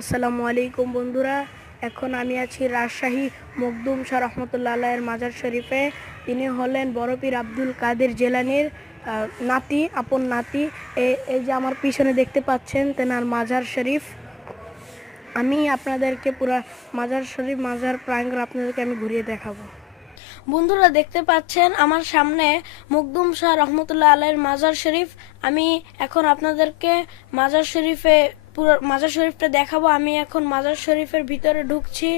আসসালামু আলাইকুম বন্ধুরা। এখন আমি আছি রাজশাহী মখদুম শাহ রহমতুল্লাহ আলাইয়ের মাজার শরীফে। তিনি হলেন বড় পীর আব্দুল কাদের জিলানীর নাতি, আপন নাতি। এই যে আমার পিছনে দেখতে পাচ্ছেন তেনার মাজার শরীফ। আমি আপনাদেরকে পুরা মাজার শরীফ, মাজার প্রাঙ্গণ আপনাদেরকে আমি ঘুরিয়ে দেখাবো। বন্ধুরা, দেখতে পাচ্ছেন আমার সামনে মখদুম শাহ রহমতুল্লাহ আলাইয়ের মাজার শরীফ। আমি এখন আপনাদেরকে মাজার শরীফটা দেখাবো। আমি এখন মাজার শরীফের ভিতরে ঢুকছি।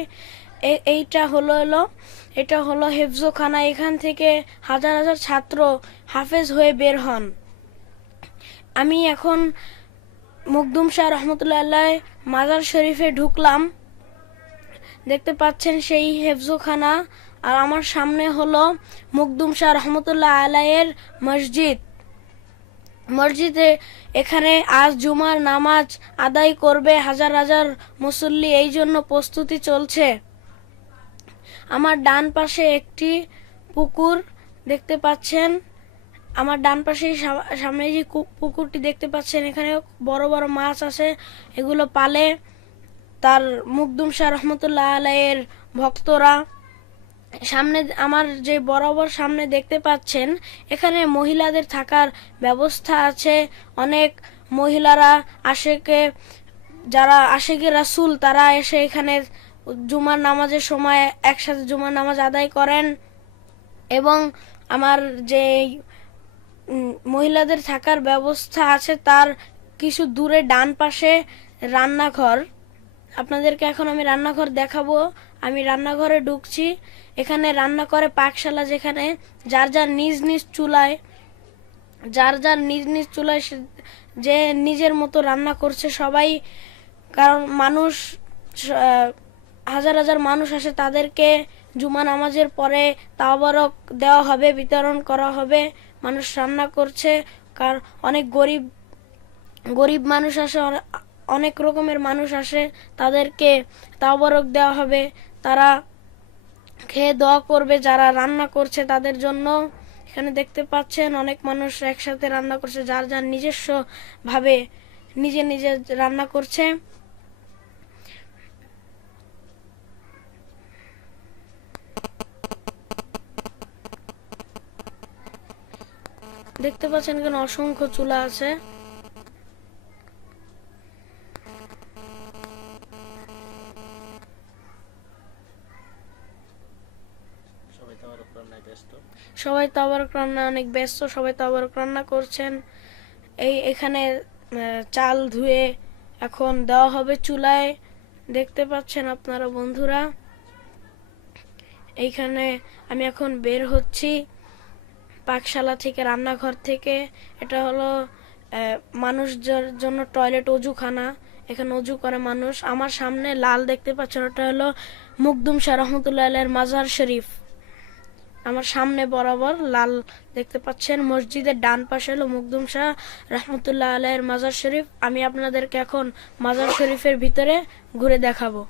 এটা হলো হেফজোখানা। এখান থেকে হাজার হাজার ছাত্র হাফেজ হয়ে বের হন। আমি এখন মখদুম শাহ রহমতুল্লাহ আলাই মাজার শরীফে ঢুকলাম। দেখতে পাচ্ছেন সেই হেফজোখানা, আর আমার সামনে হলো মখদুম শাহ রহমতুল্লাহ আলাইয়ের মসজিদে এখানে আজ জুমার নামাজ আদায় করবে হাজার হাজার মুসল্লি, এই জন্য প্রস্তুতি চলছে। আমার ডান পাশে একটি পুকুর দেখতে পাচ্ছেন। আমার ডান পাশে সামনে যে পুকুরটি দেখতে পাচ্ছেন, এখানে বড় বড় মাছ আছে, এগুলো পালে তার মখদুম শাহ রহমতুল্লাহ আলাইয়ের ভক্তরা। সামনে আমার যে বরাবর সামনে দেখতে পাচ্ছেন, এখানে মহিলাদের থাকার ব্যবস্থা আছে। অনেক মহিলারা যারা আশেকে রাসূল, তারা এসে এখানে জুমার নামাজের সময় একসাথে জুমার নামাজ আদায় করেন। এবং আমার যে মহিলাদের থাকার ব্যবস্থা আছে, তার কিছু দূরে ডান পাশে রান্নাঘর। আপনাদেরকে এখন আমি রান্নাঘর দেখাবো। আমি রান্নাঘরে ঢুকছি। এখানে রান্না করে পাকশালা, যেখানে যার যার নিজ নিজ চুলায় যে নিজের মতো রান্না করছে সবাই। কারণ হাজার হাজার মানুষ আসে, তাদেরকে জুমা নামাজের পরে তাওবারক দেওয়া হবে, বিতরণ করা হবে। মানুষ রান্না করছে, কারণ অনেক গরিব মানুষ আসে, অনেক রকমের মানুষ আসে, তাদেরকে তাওবারক দেওয়া হবে। তারা খেয়ে দোয়া করবে যারা রান্না করছে তাদের জন্য। এখানে দেখতে পাচ্ছেন অনেক মানুষ একসাথে রান্না করছে, যার যার নিজস্ব ভাবে নিজে নিজে রান্না করছে। দেখতে পাচ্ছেন এখানে অসংখ্য চুলা আছে। সবাই তাওবারক রান্না অনেক ব্যস্ত, সবাই তাওবারক রান্না করছেন। এখানে চাল ধুয়ে এখন দেওয়া হবে চুলায়। দেখতে পাচ্ছেন আপনারা বন্ধুরা। এইখানে আমি এখন বের হচ্ছি পাকশালা থেকে, রান্নাঘর থেকে। এটা হলো মানুষদের জন্য টয়লেট, অজুখানা। এখানে অজু করে মানুষ। আমার সামনে লাল দেখতে পাচ্ছেন, ওটা হলো মখদুম শাহ রহমতুল্লাহ আলাইহির মাজার শরীফ। আমার সামনে বরাবর লাল দেখতে পাচ্ছেন। মসজিদের ডান পাশে হলো মখদুম শাহ রহমতুল্লাহ আলাইহির মাজার শরীফ। আমি আপনাদেরকে এখন মাজার শরীফের ভিতরে ঘুরে দেখাবো।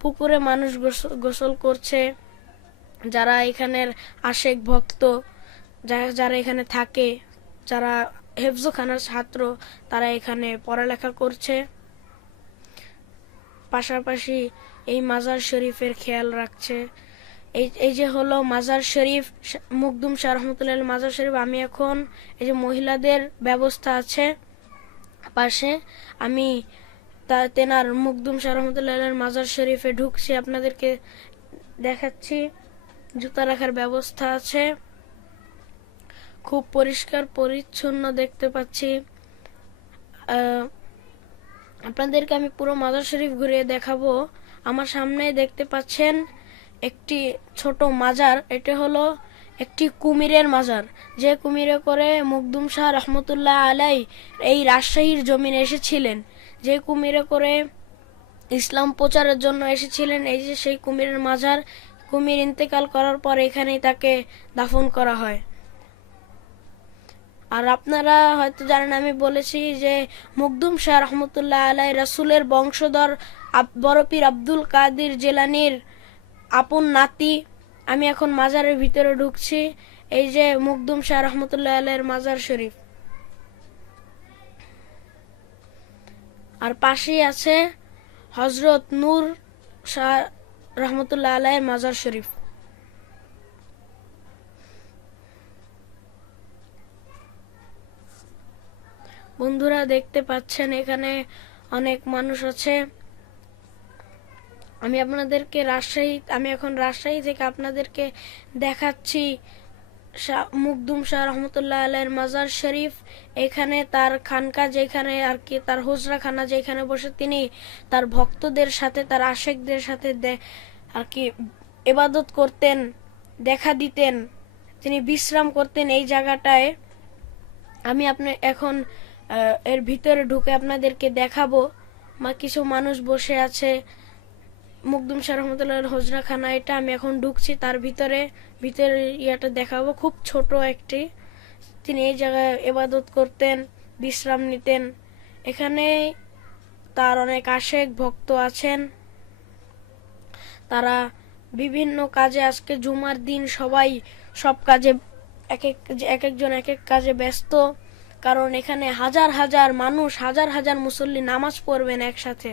পুকুরে মানুষ গোসল করছে, যারা এখানের আশেক ভক্ত, যারা এখানে থাকে, যারা হেফজোখানার ছাত্র, তারা এখানে পড়ালেখা করছে। পাশাপাশি এই মাজার শরীফের খেয়াল রাখছে। এই যে হলো মাজার শরীফ, মখদুম শাহ রহমতুল্লাহ মাজার শরীফ। আমি এখন এই যে মহিলাদের ব্যবস্থা আছে পাশে, আমি তেনার মখদুম শাহ রহমতুল্লাহ মাজার শরীফে ঢুকছি। আপনাদেরকে দেখাচ্ছি। জুতা রাখার ব্যবস্থা আছে, খুব পরিষ্কার পরিচ্ছন্ন দেখতে পাচ্ছি। আপনাদেরকে আমি পুরো মাজার শরীফ ঘুরিয়ে দেখাবো। আমার সামনে দেখতে পাচ্ছেন একটি ছোট মাজার। এটা হলো একটি কুমিরের মাজার, যে কুমিরে করে মখদুম শাহ রহমতুল্লাহ আলাই এই রাজশাহীর জমিনে এসেছিলেন, যে কুমিরে করে ইসলাম প্রচারের জন্য এসেছিলেন। এই যে সেই কুমিরের মাজার। কুমির ইন্তেকাল করার পর এখানেই তাকে দাফন করা হয়। আর আপনারা হয়তো জানেন, আমি বলেছি যে মখদুম শাহ রহমতুল্লাহ আলাই রাসূলের বংশধর বড় পীর আব্দুল কাদের জিলানীর আপন নাতি। আমি এখন মাজারের ভিতরে ঢুকছি। এই যে মখদুম শাহ রহমতুল্লাহ আলাইহির মাজার শরীফ। আর পাশেই আছে হজরত নূর শাহ রহমতুল্লাহ আলাইহির মাজার শরীফ। বন্ধুরা দেখতে পাচ্ছেন এখানে অনেক মানুষ আছে। আমি এখন রাজশাহী থেকে আপনাদেরকে দেখাচ্ছি মুকদুম শাহ রহমতুল্লাহ আলাইহির মাজার শরীফ। এখানে তার খানকা, যেখানে আর কি তার হুজরাখানা, যেখানে বসে তিনি তার ভক্তদের সাথে, তার আশেকদের সাথে আর কি ইবাদত করতেন, দেখা দিতেন, তিনি বিশ্রাম করতেন এই জায়গাটায়। আমি এখন এর ভিতরে ঢুকে আপনাদেরকে দেখাবো। কিছু মানুষ বসে আছে মুকদুম শাহ রহমতুল্লাহর হুজরাখানা, এটা আমি এখন ঢুকছি তার ভিতরে ইয়াটা দেখাবো। খুব ছোট একটি, তিনি এই জায়গায় ইবাদত করতেন, বিশ্রাম নিতেন। এখানে তার অনেক আশেক ভক্ত আছেন, তারা বিভিন্ন কাজে, আজকে জুমার দিন সবাই সব কাজে এক একজন এক এক কাজে ব্যস্ত, কারণ এখানে হাজার হাজার মানুষ, হাজার হাজার মুসল্লি নামাজ পড়বেন একসাথে।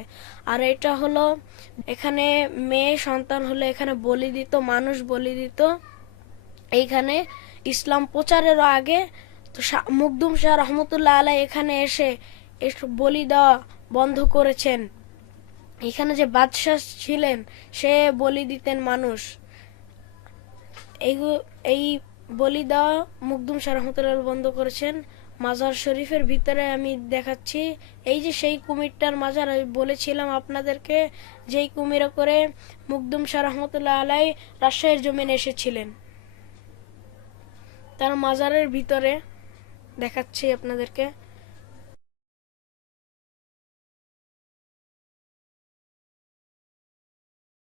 আর এটা হলো, এখানে মেয়ে সন্তান হলে এখানে বলি দিত, মানুষ বলি দিত। এইখানে ইসলাম প্রচারের আগে তো মুকদুম শাহ রহমতুল্লাহ আলাই এখানে এসে বলি দেওয়া বন্ধ করেছেন। এখানে যে বাদশাহ ছিলেন সে বলি দিতেন মানুষ, এই বলি দেওয়া মুকদুম শাহ রহমতুল্লাহ বন্ধ করেছেন। মাজার শরীফের ভিতরে আমি দেখাচ্ছি, এই যে সেই কুমিরটার মাজার, আমি বলেছিলাম আপনাদেরকে যেই কুমিরে করে মুকদুম শাহ রহমতুল্লাহ আলাই রাজশাহীর জমিনে এসেছিলেন, তার মাজারের ভিতরে দেখাচ্ছি আপনাদেরকে।